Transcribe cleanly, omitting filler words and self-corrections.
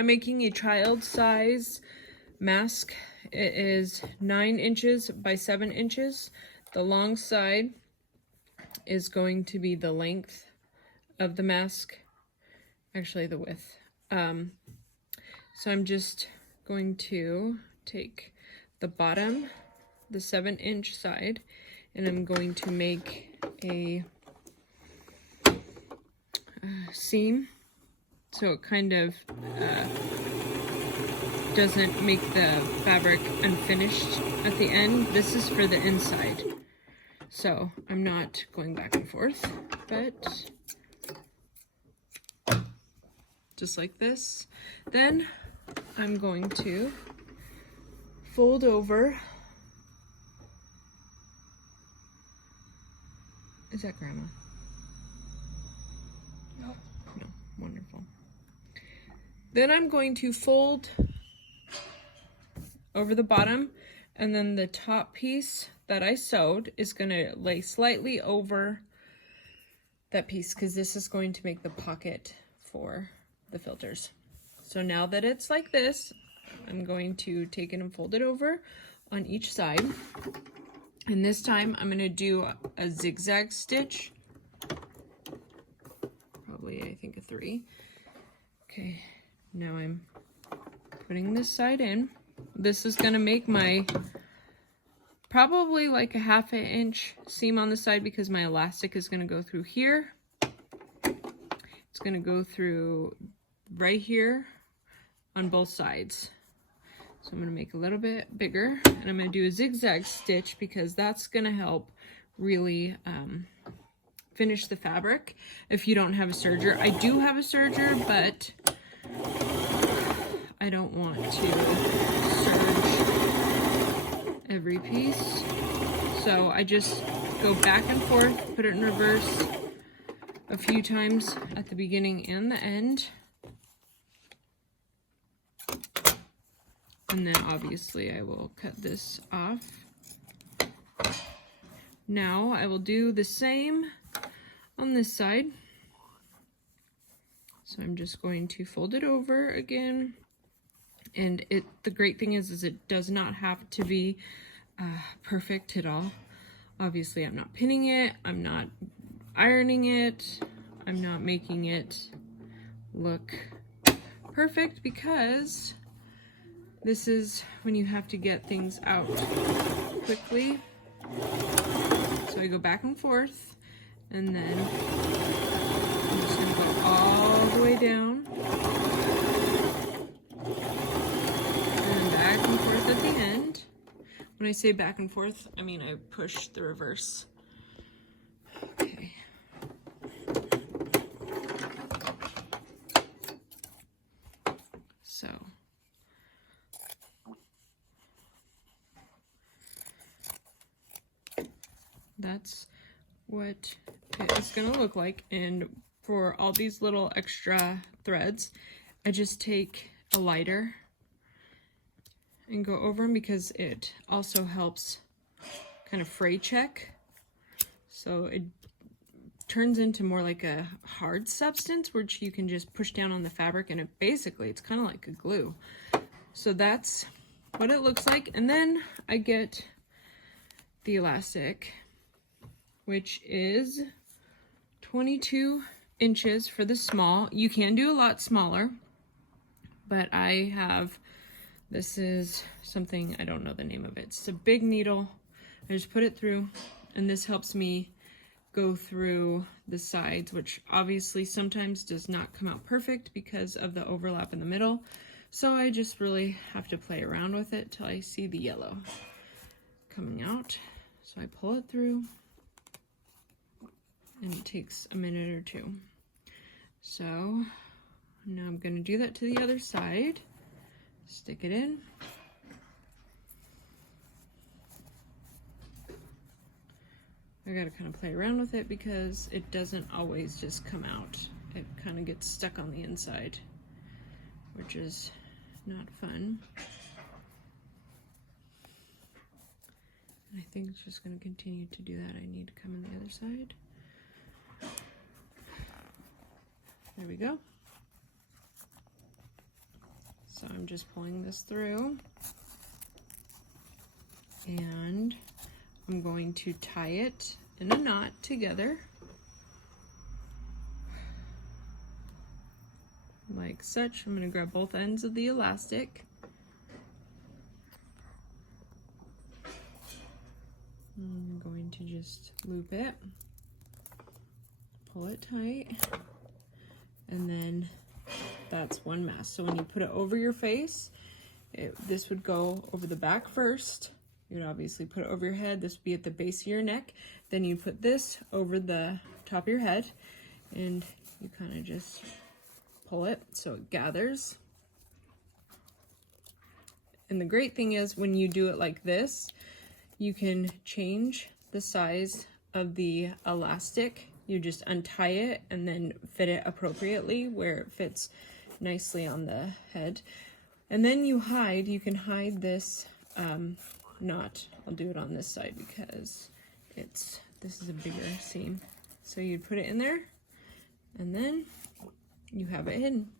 I'm making a child size mask. It is 9 inches by 7 inches. The long side is going to be the length of the mask, actually the width. So I'm just going to take the bottom, the 7-inch side, and I'm going to make a seam so it kind of doesn't make the fabric unfinished at the end. This is for the inside, so I'm not going back and forth, but just like this. Then I'm going to fold over. Is that Grandma? No. No, wonderful. Then I'm going to fold over the bottom, and then the top piece that I sewed is going to lay slightly over that piece because this is going to make the pocket for the filters. So now that it's like this, I'm going to take it and fold it over on each side. And this time I'm going to do a zigzag stitch. Probably, I think, a 3. Okay, now I'm putting this side in. This is going to make my probably like a 1/2 inch seam on the side because my elastic is going to go through here. It's going to go through right here on both sides. So I'm going to make a little bit bigger, and I'm going to do a zigzag stitch because that's going to help really finish the fabric if you don't have a serger. I do have a serger, but I don't want to serge every piece. So I just go back and forth, put it in reverse a few times at the beginning and the end. And then obviously I will cut this off. Now I will do the same on this side. So I'm just going to fold it over again. And the great thing is it does not have to be perfect at all. Obviously I'm not pinning it, I'm not ironing it, I'm not making it look perfect because this is when you have to get things out quickly. So I go back and forth, and then I'm just going to go all the way down, and then back and forth at the end. When I say back and forth, I mean I push the reverse. Okay. So that's what it is going to look like. And for all these little extra threads, I just take a lighter and go over them because it also helps kind of fray check. So it turns into more like a hard substance, which you can just push down on the fabric, and it's kind of like a glue. So that's what it looks like. And then I get the elastic, which is 22 inches for the small. You can do a lot smaller, but I have, this is something, I don't know the name of it. It's a big needle. I just put it through, and this helps me go through the sides, which obviously sometimes does not come out perfect because of the overlap in the middle. So I just really have to play around with it till I see the yellow coming out. So I pull it through, and it takes a minute or two. So now I'm going to do that to the other side. Stick it in. I gotta kind of play around with it because it doesn't always just come out. It kind of gets stuck on the inside, which is not fun. And I think it's just going to continue to do that. I need to come on the other side. There we go. So I'm just pulling this through, and I'm going to tie it in a knot together like such. I'm going to grab both ends of the elastic. I'm going to just loop it, pull it tight, and then that's one mask. So when you put it over your face, this would go over the back first. You would obviously put it over your head. This would be at the base of your neck. Then you put this over the top of your head, and you kind of just pull it so it gathers. And the great thing is when you do it like this, you can change the size of the elastic. You just untie it and then fit it appropriately where it fits nicely on the head. And then you can hide this knot. I'll do it on this side because this is a bigger seam. So you'd put it in there, and then you have it hidden.